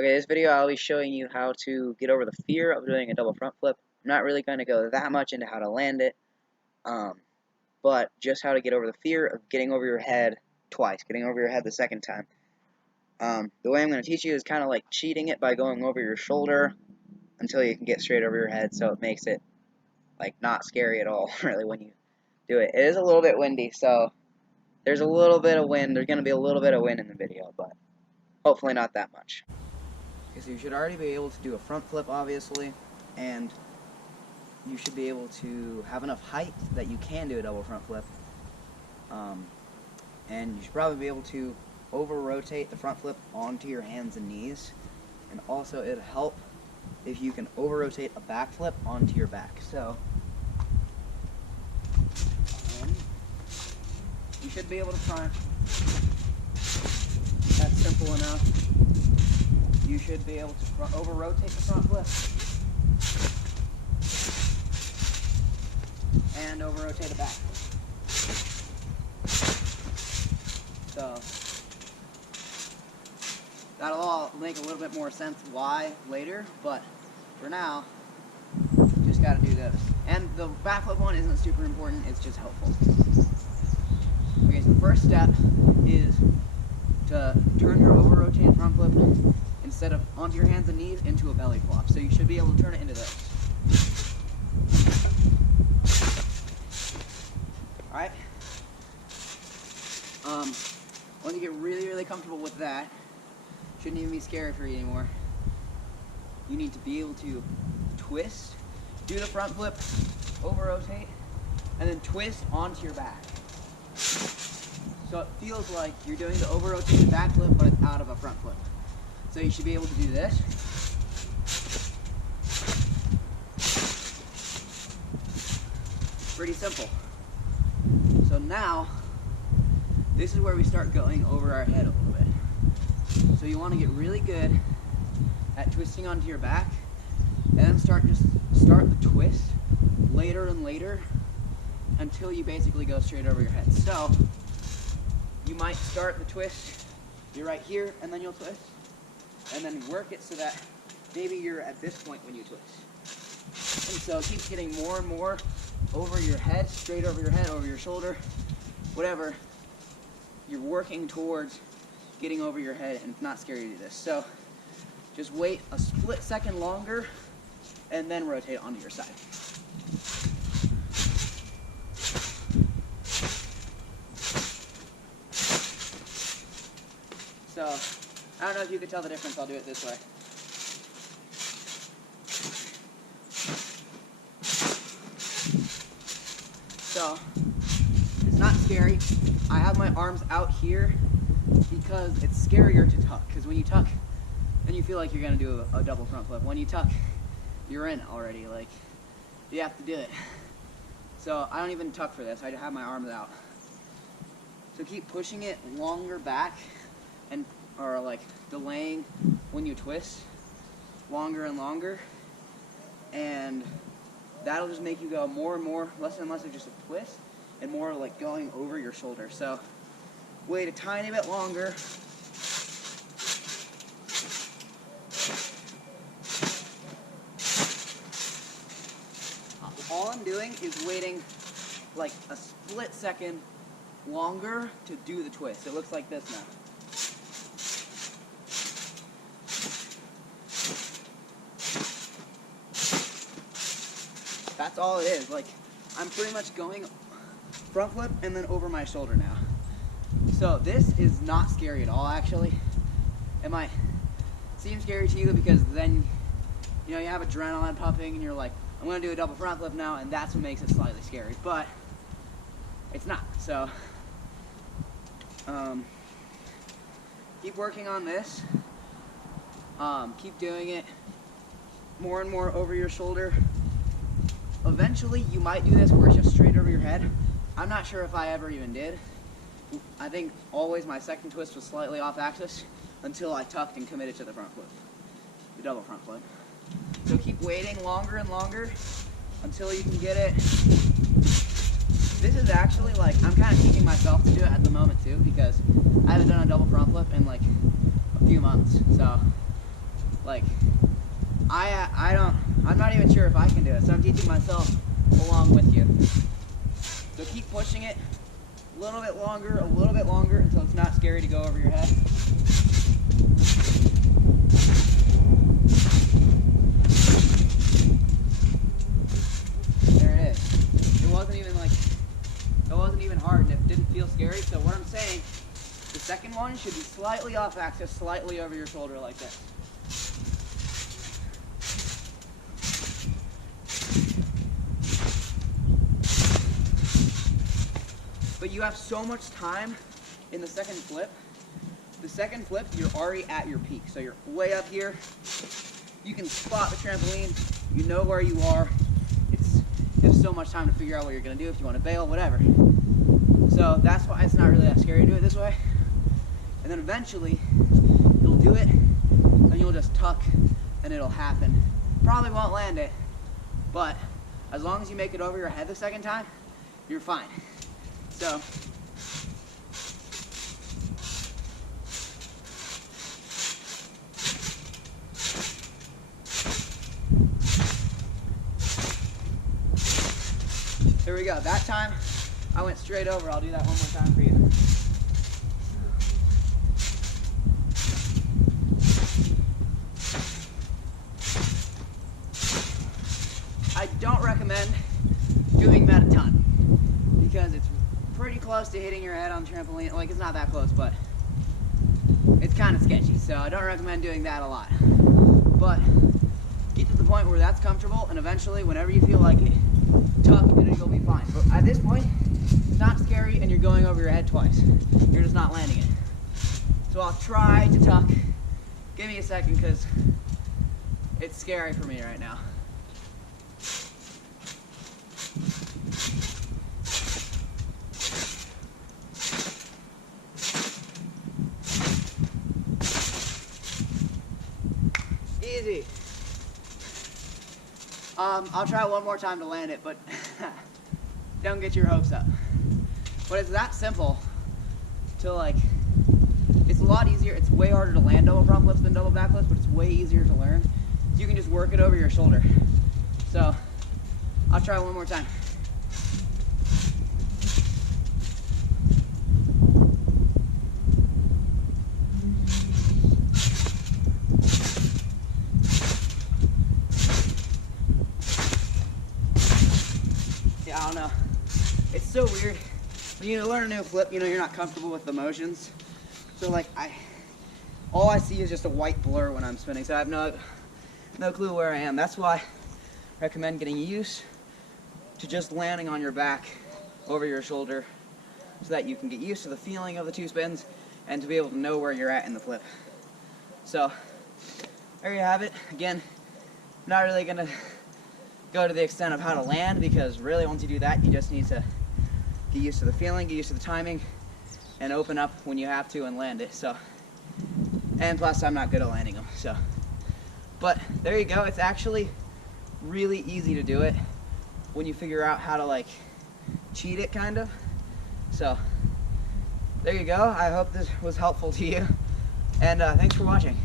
Okay, this video I'll be showing you how to get over the fear of doing a double front flip. I'm not really going to go that much into how to land it, but just how to get over the fear of getting over your head twice, getting over your head the second time. The way I'm going to teach you is kind of like cheating it by going over your shoulder until you can get straight over your head, so it makes it like not scary at all, really, when you do it. It is a little bit windy, so there's a little bit of wind. There's going to be a little bit of wind in the video, but hopefully not that much. Okay, so you should already be able to do a front flip, obviously, and you should be able to have enough height that you can do a double front flip. And you should probably be able to over-rotate the front flip onto your hands and knees. And also, it'll help if you can over-rotate a back flip onto your back. So, you should be able to front. That's simple enough. You should be able to over-rotate the front flip and over-rotate the back flip. So that'll all make a little bit more sense why later, but for now, just got to do this. And the back flip one isn't super important, it's just helpful. Okay, so the first step is to turn your over-rotated front flip instead of onto your hands and knees into a belly flop. So you should be able to turn it into this. Alright? When you get really, really comfortable with that, shouldn't even be scary for you anymore. You need to be able to twist, do the front flip, over-rotate, and then twist onto your back. So it feels like you're doing the over-rotated back flip, but it's out of a front flip. So you should be able to do this. Pretty simple. So now, this is where we start going over our head a little bit. So you want to get really good at twisting onto your back, and then start the twist later and later until you basically go straight over your head. So you might start the twist, you're right here, and then you'll twist, and then work it so that maybe you're at this point when you twist. And so keep getting more and more over your head, straight over your head, over your shoulder, whatever. You're working towards getting over your head, and it's not scary to do this. So just wait a split second longer and then rotate onto your side. So I don't know if you could tell the difference. I'll do it this way. So it's not scary. I have my arms out here because it's scarier to tuck. Because when you tuck, then you feel like you're gonna do a double front flip. When you tuck, you're in already. Like, you have to do it. So I don't even tuck for this. I have my arms out. So keep pushing it longer back, or like delaying when you twist longer and longer, and that'll just make you go more and more, less and less of just a twist, and more like going over your shoulder. So wait a tiny bit longer. All I'm doing is waiting like a split second longer to do the twist. It looks like this now. That's all it is. Like, I'm pretty much going front flip and then over my shoulder now. So this is not scary at all, actually. It might seem scary to you because then, you know, you have adrenaline pumping and you're like, I'm gonna do a double front flip now, and that's what makes it slightly scary, but it's not. So keep working on this. Keep doing it more and more over your shoulder. Eventually you might do this where it's just straight over your head. I'm not sure if I ever even did. I think always my second twist was slightly off axis until I tucked and committed to the front flip, the double front flip. So keep waiting longer and longer until you can get it. This is actually like, I'm kind of teaching myself to do it at the moment too, because I haven't done a double front flip in like a few months. So Like, I'm not even sure if I can do it, so I'm teaching myself along with you. So keep pushing it a little bit longer until it's not scary to go over your head. There it is. It wasn't even hard, and it didn't feel scary. So what I'm saying, the second one should be slightly off axis, slightly over your shoulder like this. But you have so much time in the second flip. The second flip, you're already at your peak. So you're way up here. You can spot the trampoline. You know where you are. You have so much time to figure out what you're gonna do, if you wanna bail, whatever. So that's why it's not really that scary to do it this way. And then eventually, you'll do it, and you'll just tuck, and it'll happen. Probably won't land it, but as long as you make it over your head the second time, you're fine. So, here we go. That time, I went straight over. I'll do that one more time for you. I don't recommend doing that a ton because it's pretty close to hitting your head on the trampoline. Like, it's not that close, but it's kind of sketchy. So I don't recommend doing that a lot. But get to the point where that's comfortable, and eventually, whenever you feel like it, tuck and you'll be fine. But at this point, it's not scary and you're going over your head twice. You're just not landing it. So I'll try to tuck. Give me a second because it's scary for me right now. Easy. I'll try one more time to land it, but don't get your hopes up. But it's that simple to, like, it's a lot easier. It's way harder to land double front flips than double back flips, but it's way easier to learn. You can just work it over your shoulder. So I'll try one more time. I don't know. It's so weird. When you learn a new flip, you're not comfortable with the motions. So like all I see is just a white blur when I'm spinning. So I have no clue where I am. That's why I recommend getting used to just landing on your back over your shoulder so that you can get used to the feeling of the two spins and to be able to know where you're at in the flip. So there you have it. Again, I'm not really gonna go to the extent of how to land, because really once you do that, you just need to get used to the feeling, get used to the timing, and open up when you have to and land it. So, and plus I'm not good at landing them. So, but there you go. It's actually really easy to do it when you figure out how to, like, cheat it, kind of. So there you go. I hope this was helpful to you, and thanks for watching.